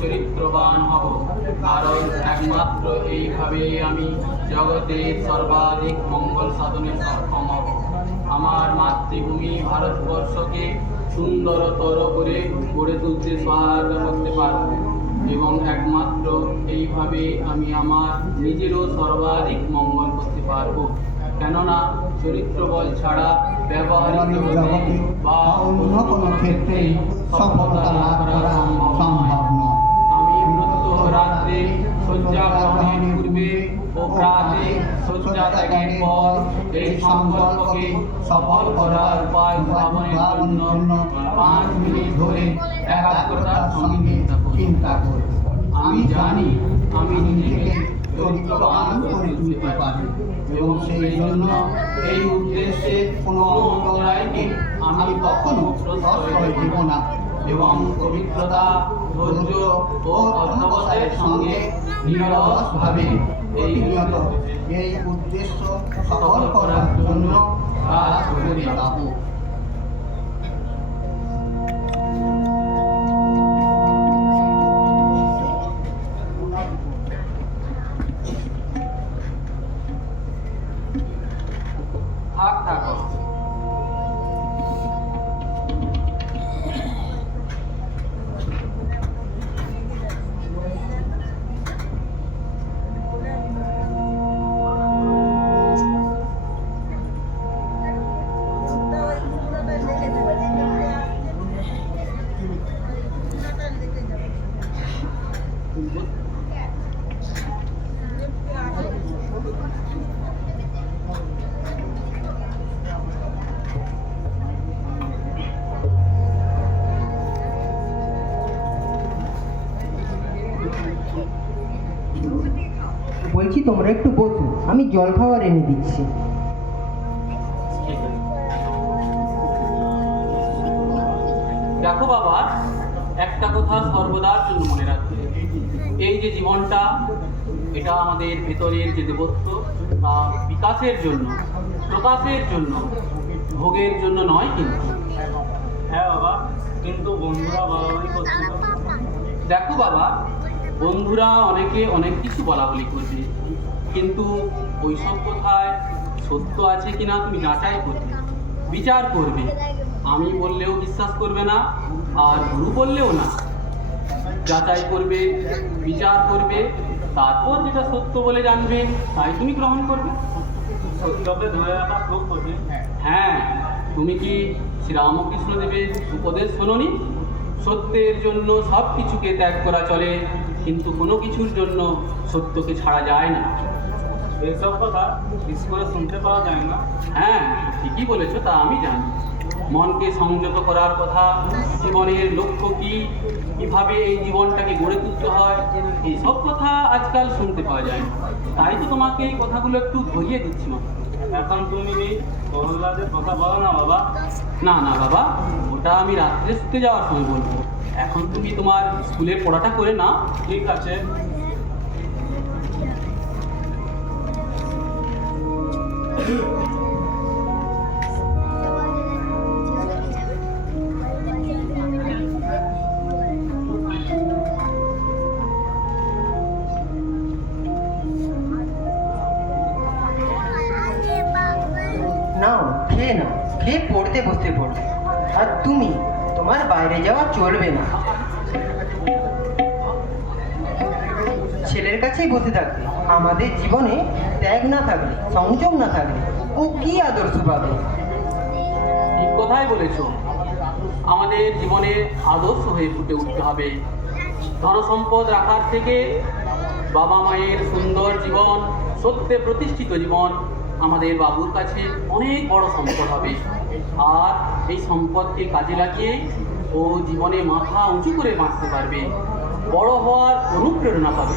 চরিত্রবান হব, কারণ একমাত্র এইভাবে আমি জগতের সর্বাধিক মঙ্গল সাধনে সক্ষম হব। আমার মাতৃভূমি ভারতবর্ষকে সুন্দরতর করে গড়ে তুলতে সহায়তা করতে পারব এবং একমাত্র এইভাবে আমি আমার নিজেরও সর্বাধিক মঙ্গল করতে পারব। কেননা চরিত্র বল ছাড়া ব্যবহারিক জগতে বা অন্য কোনো ক্ষেত্রে সফলতা লাভ করা সম্ভব নয়। আমি প্রত্যহ রাত্রে শয্যা গ্রহণের পূর্বে ও প্রাতে শয্যা ত্যাগের পর এই সংকল্পকে সফল করার উপায় উদ্ভাবনের জন্য 5 মিনিট ধরে একাগ্রতার সঙ্গে চিন্তা করব। আমি জানি আমি নিজেকে চরিত্রবান করে তুলতে পারি এবং সেই জন্য এই উদ্দেশ্যে কোনো অন্তরায়কে আমি কখনো প্রশ্রয় দেব না এবং পবিত্রতা, ধৈর্য ও অধ্যবসায়ের সঙ্গে নিরলসভাবে এই উদ্দেশ্য সফল করার জন্য কাজ করে যাব। বলছি তোমরা একটু বসো, আমি জলখাবার এনে দিচ্ছি। ঠিক আছে। দেখো বাবা, একটা কথা সর্বদার জন্য মনে রাখবে, এই যে জীবনটা, এটা আমাদের ভেতরের যে দেবত্ব তা বিকাশের জন্য, প্রকাশের জন্য, ভোগের জন্য নয়। কিন্তু হ্যাঁ বাবা, কিন্তু বন্ধুরা বলাবলি করছিল। দেখো বাবা, বন্ধুরা অনেকে অনেক কিছু বলাবলি করবে, কিন্তু ওইসব কথায় সত্য আছে কিনা তুমি যাচাই করবে, বিচার করবে। আমি বললেও বিশ্বাস করবে না, আর গুরু বললেও না। যাচাই করবে, বিচার করবে, তারপর যেটা সত্য বলে জানবে তাই তুমি গ্রহণ করবে। সত্যকে ধরে রাখা খুব কঠিন। হ্যাঁ, তুমি কি শ্রীরামকৃষ্ণ দেবের উপদেশ শোনোনি? সত্যের জন্য সব কিছুকে ত্যাগ করা চলে, কিন্তু কোনো কিছুর জন্য সত্যকে ছাড়া যায় না। এইসব কথা স্কুলে শুনতে পাওয়া যায় না। হ্যাঁ, ঠিকই বলেছো, তা আমি জানি। মনকে সংযত করার কথা, জীবনের লক্ষ্য কি, কিভাবে এই জীবনটাকে গড়ে তুলতে হয়, এইসব কথা আজকাল শুনতে পাওয়া যায় না। তাই তো তোমাকে এই কথাগুলো একটু ধরিয়ে দিচ্ছি মা। এখন তুমি প্রহ্লাদের কথা বলো না বাবা। না না বাবা, ওটা আমি রাত্রে শুতে যাওয়ার সময় বলবো। এখন তুমি তোমার স্কুলের পড়াটা করে নাও। ঠিক আছে। নাও, খেয়ে নাও, খেয়ে পড়তে বসতে পড়বে। আর তুমি, তোমার বাইরে যাওয়া চলবে না, ছেলের কাছেই বসে থাকবে। আমাদের জীবনে ত্যাগ না থাকলে, সংযম না থাকলে ও কি আদর্শ পাবে? ঠিক কথাই বলেছ। আমাদের জীবনে আদর্শ হয়ে ফুটে উঠতে হবে। ধনসম্পদ রাখার থেকে বাবা মায়ের সুন্দর জীবন, সত্যে প্রতিষ্ঠিত জীবন আমাদের বাবুর কাছে অনেক বড় সম্পদ হবে। আর এই সম্পদকে কাজে লাগিয়ে ও জীবনে মাথা উঁচু করে বাঁচতে পারবে, বড় হওয়ার অনুপ্রেরণা পাবে।